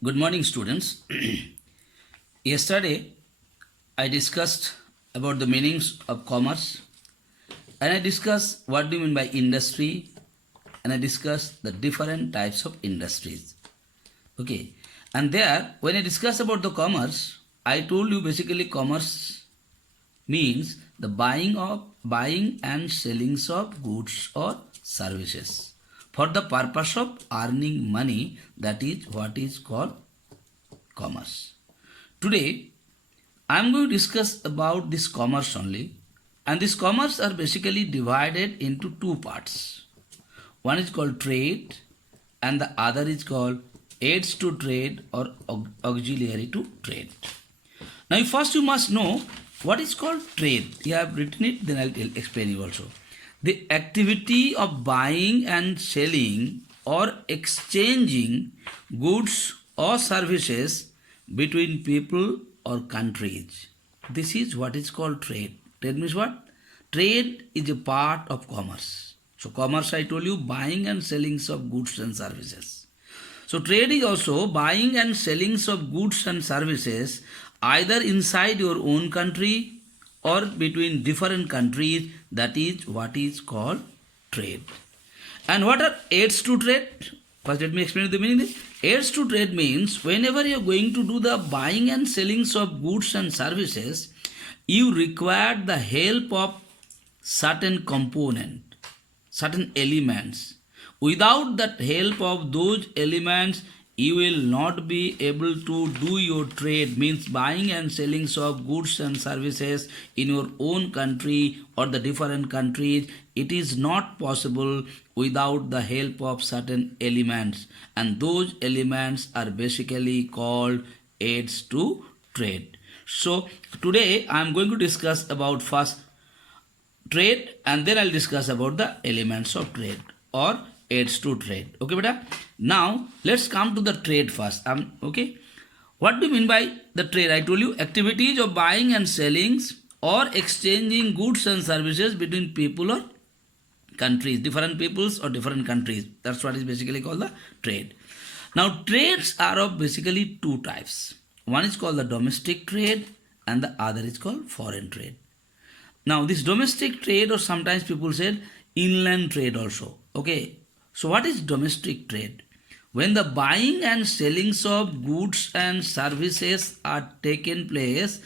Good morning, students. Yesterday, I discussed about the meanings of commerce, and I discussed what do you mean by industry, and I discussed the different types of industries. Okay, and there, when I discussed about the commerce, I told you basically commerce means the buying and selling of goods or services for the purpose of earning money. That is what is called commerce. Today, I am going to discuss about this commerce only, and this commerce are basically divided into two parts. One is called trade, and the other is called aids to trade or auxiliary to trade. Now, first you must know what is called trade. You have written it, then I'll explain you also. The activity of buying and selling or exchanging goods or services between people or countries. This is what is called trade. Trade means what? Trade is a part of commerce. So commerce, I told you, buying and selling of goods and services. So trade is also buying and selling of goods and services either inside your own country or between different countries. That is what is called trade. And what are aids to trade? First let me explain the meaning. Aids to trade means whenever you are going to do the buying and selling of goods and services, you require the help of certain component, certain elements. Without that help of those elements, you will not be able to do your trade, means buying and selling of goods and services in your own country or the different countries. It is not possible without the help of certain elements, and those elements are basically called aids to trade. So today I am going to discuss about first trade, and then I'll discuss about the elements of trade or aids to trade. Okay, beta. Now let's come to the trade first. Okay, what do you mean by the trade? I told you activities of buying and selling or exchanging goods and services between people or countries, different peoples or different countries. That's what is basically called the trade. Now trades are of basically two types. One is called the domestic trade and the other is called foreign trade. Now this domestic trade, or sometimes people said inland trade also. Okay, so what is domestic trade? When the buying and selling of goods and services are taken place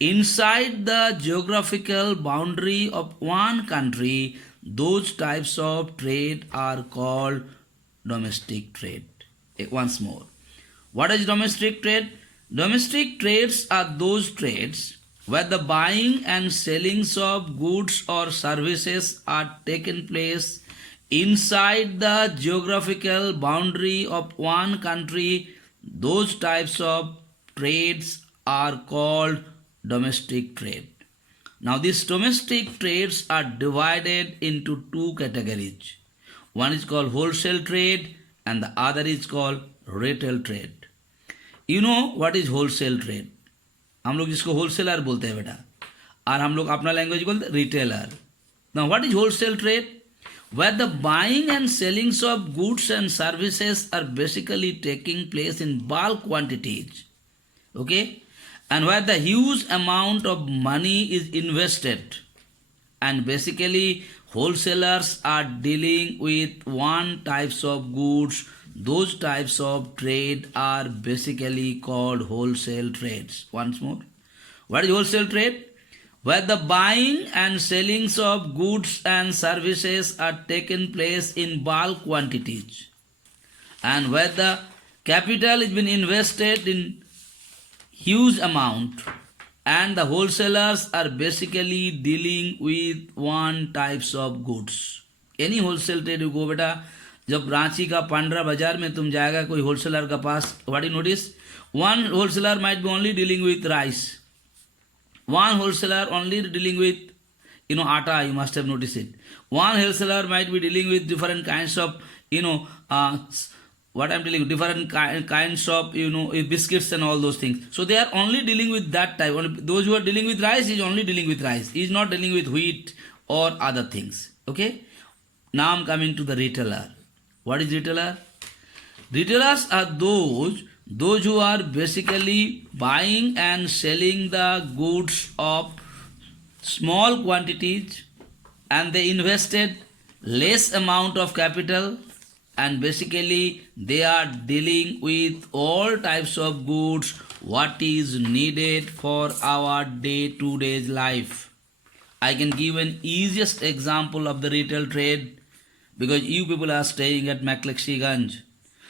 inside the geographical boundary of one country, those types of trade are called domestic trade. Once more, what is domestic trade? Domestic trades are those trades where the buying and selling of goods or services are taken place inside the geographical boundary of one country. Those types of trades are called domestic trade. Now these domestic trades are divided into two categories. One is called wholesale trade and the other is called retail trade. You know what is wholesale trade? हम लोग जिसको wholesaler बोलते हैं बेटा, और हम लोग अपना लैंग्वेज बोलते हैं retailer. Now what is wholesale trade? Where the buying and selling of goods and services are basically taking place in bulk quantities. Okay, and where the huge amount of money is invested, and basically wholesalers are dealing with one types of goods. Those types of trade are basically called wholesale trades. Once more, what is wholesale trade? Where the buying and selling of goods and services are taken place in bulk quantities, and where the capital has been invested in huge amount, and the wholesalers are basically dealing with one types of goods. Any wholesale trade you go beta, जब रांची का पांड्रा बाजार में तुम जाएगा कोई wholesaler का पास, what you notice, one wholesaler might be only dealing with rice, one wholesaler only dealing with atta. You must have noticed it. One wholesaler might be dealing with different kinds of what I'm telling you, different kinds of biscuits and all those things. So they are only dealing with that type. Only those who are dealing with rice is only dealing with rice. He is not dealing with wheat or other things. Okay. Now I'm coming to the retailer. What is retailer? Retailers are those those who are basically buying and selling the goods of small quantities, and they invested less amount of capital, and basically they are dealing with all types of goods what is needed for our day-to-day life. I can give an easiest example of the retail trade because you people are staying at Maklakshi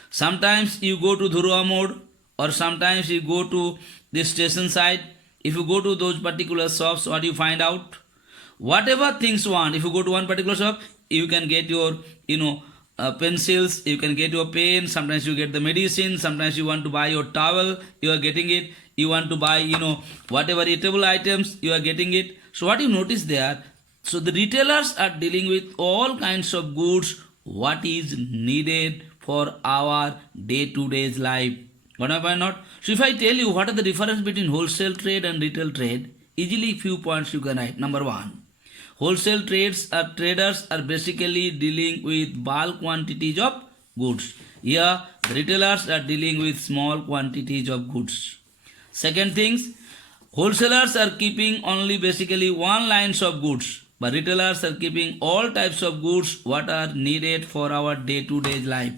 Sometimes you go to Dhurwa Mode or sometimes you go to the station side. If you go to those particular shops, what you find out? Whatever things you want, if you go to one particular shop, you can get your, pencils, you can get your pen, sometimes you get the medicine, sometimes you want to buy your towel, you are getting it, you want to buy, whatever eatable items, you are getting it. So what you notice there, so the retailers are dealing with all kinds of goods, what is needed for our day-to-day life. What am I not? So if I tell you what are the difference between wholesale trade and retail trade, easily few points you can write. Number one, wholesale traders are basically dealing with bulk quantities of goods. Here, the retailers are dealing with small quantities of goods. Second things, wholesalers are keeping only basically one lines of goods, but retailers are keeping all types of goods what are needed for our day-to-day life.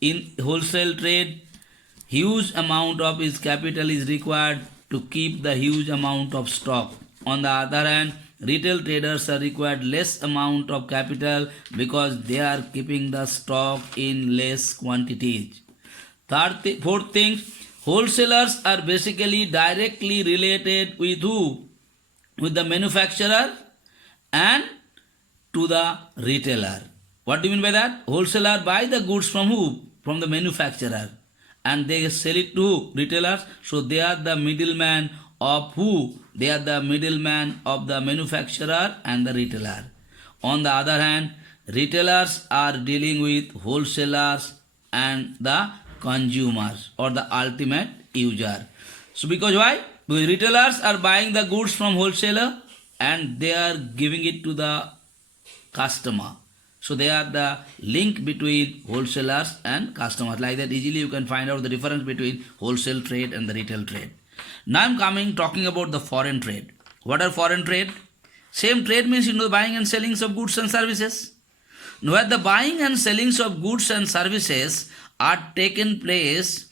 In wholesale trade, huge amount of his capital is required to keep the huge amount of stock. On the other hand, retail traders are required less amount of capital because they are keeping the stock in less quantities. Fourth thing, wholesalers are basically directly related with who? With the manufacturer and to the retailer. What do you mean by that? Wholesaler buy the goods from who? From the manufacturer, and they sell it to retailers. So they are the middleman of who? They are the middleman of the manufacturer and the retailer. On the other hand, retailers are dealing with wholesalers and the consumers or the ultimate user. So because why? Because retailers are buying the goods from wholesaler and they are giving it to the customer. So they are the link between wholesalers and customers. Like that easily you can find out the difference between wholesale trade and the retail trade. Now I'm talking about the foreign trade. What are foreign trade? Same trade means buying and selling of goods and services. Where the buying and selling of goods and services are taken place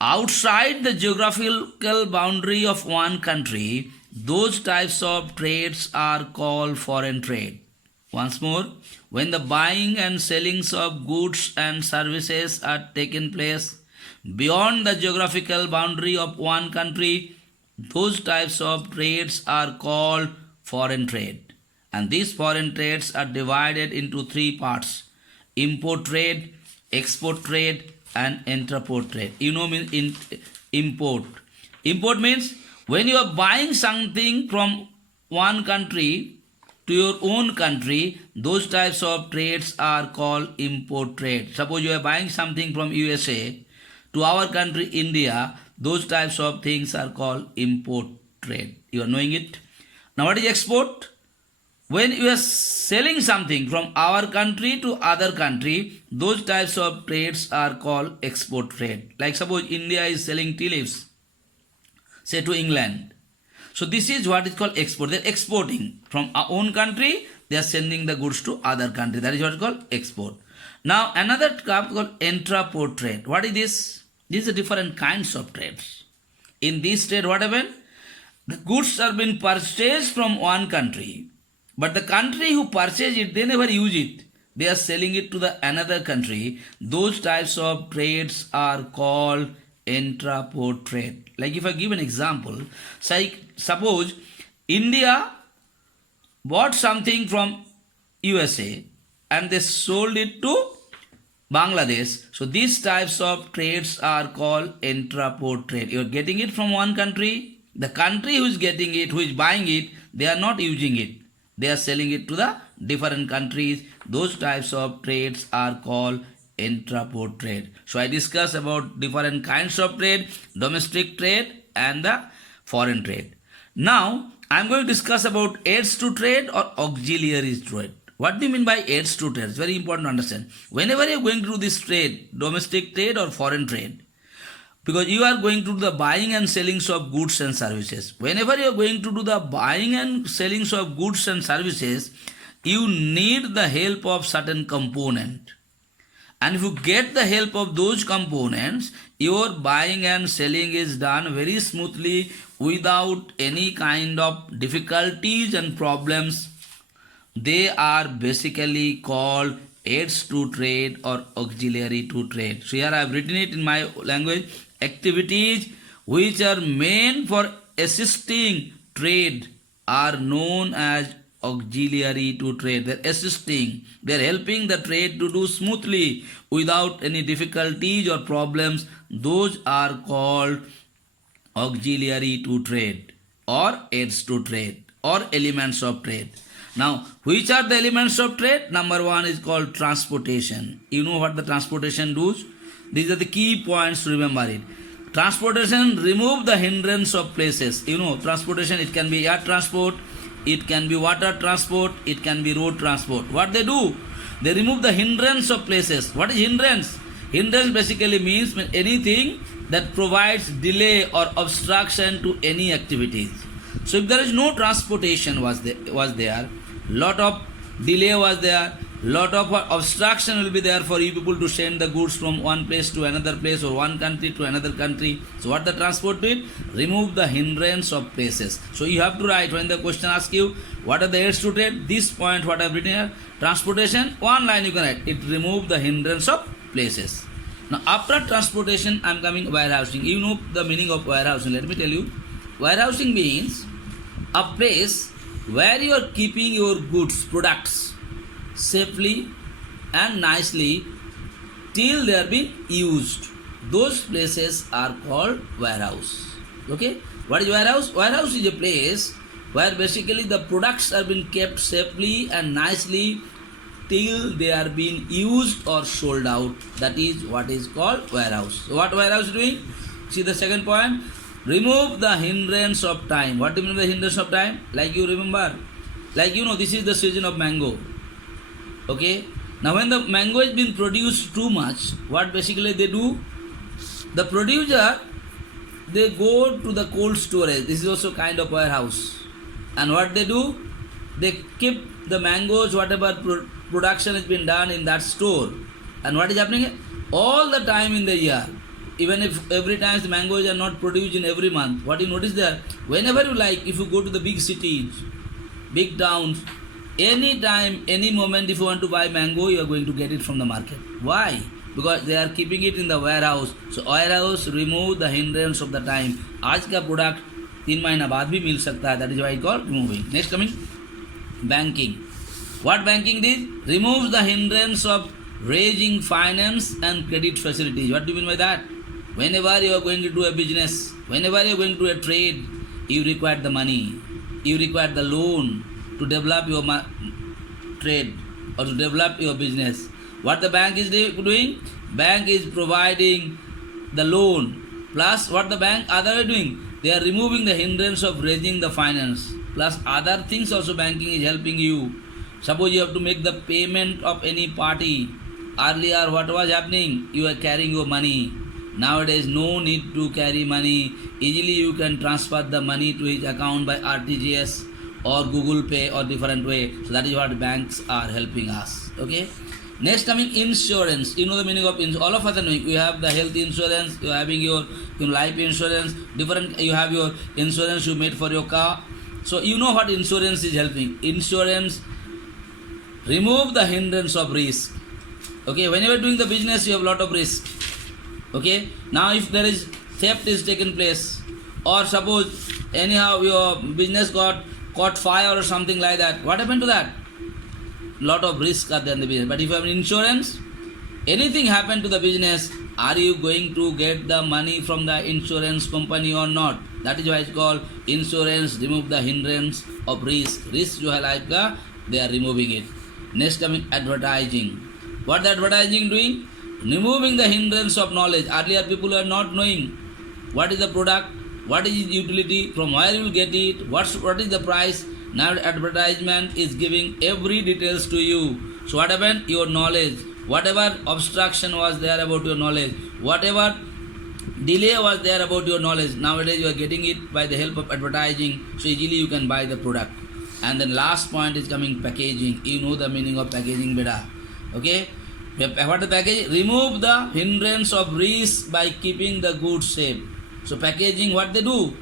outside the geographical boundary of one country, those types of trades are called foreign trade. Once more, when the buying and selling of goods and services are taken place beyond the geographical boundary of one country, those types of trades are called foreign trade. And these foreign trades are divided into three parts: import trade, export trade, and intraport trade. Import. Import means when you are buying something from one country to your own country, those types of trades are called import trade. Suppose you are buying something from USA to our country India, those types of things are called import trade. You are knowing it. Now what is export? When you are selling something from our country to other country, those types of trades are called export trade. Like suppose India is selling tea leaves, say to England. So this is what is called export. They are exporting from our own country, they are sending the goods to other country. That is what is called export. Now another term called intraport trade. What is this? These are different kinds of trades. In this trade, what happened? The goods are being purchased from one country, but the country who purchased it, they never use it. They are selling it to the another country. Those types of trades are called intraport trade. Like if I give an example, suppose India bought something from USA and they sold it to Bangladesh. So these types of trades are called intraport trade. You are getting it from one country. The country who is getting it, who is buying it, they are not using it. They are selling it to the different countries. Those types of trades are called intraport trade. So I discussed about different kinds of trade, domestic trade and the foreign trade. Now I am going to discuss about aids to trade or auxiliary trade. What do you mean by aids to trade? It's very important to understand. Whenever you are going to do this trade, domestic trade or foreign trade, because you are going to do the buying and sellings of goods and services. Whenever you are going to do the buying and sellings of goods and services, you need the help of certain component. And if you get the help of those components, your buying and selling is done very smoothly without any kind of difficulties and problems. They are basically called aids to trade or auxiliary to trade. So here I have written it in my language. Activities which are meant for assisting trade are known as auxiliary to trade. They're assisting, they're helping the trade to do smoothly without any difficulties or problems. Those are called auxiliary to trade or aids to trade or elements of trade. Now, which are the elements of trade? Number one is called transportation. You know what the transportation does? These are the key points to remember it. Transportation remove the hindrance of places. You know, transportation, it can be air transport, it can be water transport, it can be road transport. What they do? They remove the hindrance of places. What is hindrance? Hindrance basically means anything that provides delay or obstruction to any activities. So if there is no transportation was there, lot of delay was there, lot of obstruction will be there for you people to send the goods from one place to another place or one country to another country. So what the transport did? Remove the hindrance of places. So you have to write when the question asks you what are the aids to trade, this point what I have written here, transportation, one line you can write, it remove the hindrance of places. Now after transportation I am coming warehousing. You know the meaning of warehousing. Let me tell you. Warehousing means a place where you are keeping your goods, products safely and nicely till they are being used. Those places are called warehouse. Okay? What is warehouse? Warehouse is a place where basically the products are being kept safely and nicely till they are being used or sold out. That is what is called warehouse. So what warehouse is doing? See the second point. Remove the hindrance of time. What do you mean by hindrance of time? Like you remember, like you know, this is the season of mango. Okay. Now when the mango has been produced too much, what basically they do? The producer, they go to the cold storage. This is also kind of warehouse. And what they do? They keep the mangoes, whatever production has been done in that store. And what is happening? All the time in the year. Even if every time the mangoes are not produced in every month, what you notice there, whenever you like, if you go to the big cities, big towns, any time, any moment, if you want to buy mango, you are going to get it from the market. Why? Because they are keeping it in the warehouse. So warehouse remove the hindrance of the time. आज का product 3 महीना बाद भी मिल सकता है. That is why I call removing. Next coming, banking. What banking is? Removes the hindrance of raising finance and credit facilities. What do you mean by that? Whenever you are going to do a business, whenever you are going to do a trade, you require the money, you require the loan to develop your trade or to develop your business. What the bank is doing? Bank is providing the loan. Plus what the bank other doing? They are removing the hindrance of raising the finance. Plus other things also banking is helping you. Suppose you have to make the payment of any party. Earlier what was happening? You are carrying your money. Nowadays no need to carry money. Easily you can transfer the money to his account by RTGS or Google Pay or different way. So that is what banks are helping us. Okay. Next coming insurance. You know the meaning of insurance. All of us are knowing. You have the health insurance. You are having your life insurance. Different. You have your insurance you made for your car. So you know what insurance is helping. Insurance remove the hindrance of risk. Okay. When you are doing the business, you have a lot of risk. Okay. Now if there is theft is taken place, or suppose anyhow your business got caught fire or something like that, what happened to that? Lot of risks are there in the business. But if you have insurance, anything happened to the business, are you going to get the money from the insurance company or not? That is why it's called insurance remove the hindrance of risk. Risk you have like they are removing it. Next coming advertising. What the advertising doing? Removing the hindrance of knowledge. Earlier people are not knowing what is the product, what is its utility, from where you will get it, what is the price. Now advertisement is giving every details to you. So what happened? Your knowledge, whatever obstruction was there about your knowledge, whatever Delay was there about your knowledge. Nowadays you are getting it by the help of advertising, so easily you can buy the product. And then last point is coming packaging. You know the meaning of packaging, beta. Okay? What the package? Remove the hindrance of risk by keeping the goods safe. So packaging, what they do?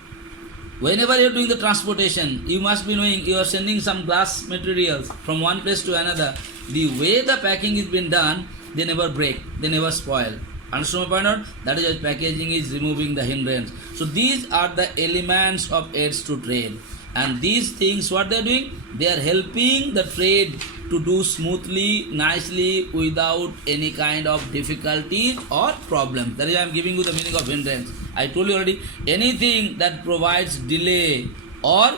Whenever you are doing the transportation, you must be knowing you are sending some glass materials from one place to another. The way the packing is being done, they never break, they never spoil. Understand my point out? That is why packaging is removing the hindrance. So these are the elements of aids to trade. And these things, what they are doing? They are helping the trade to do smoothly, nicely, without any kind of difficulties or problems. That is why I am giving you the meaning of hindrance. I told you already, anything that provides delay or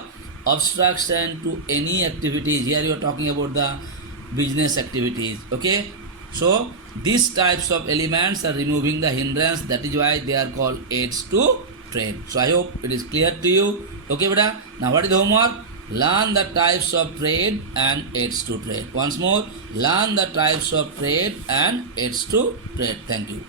obstruction to any activities. Here you are talking about the business activities. Okay? So these types of elements are removing the hindrance. That is why they are called aids to trade. So I hope it is clear to you. Okay, beta. Now what is the homework? Learn the types of trade and aids to trade. Once more, learn the types of trade and aids to trade. Thank you.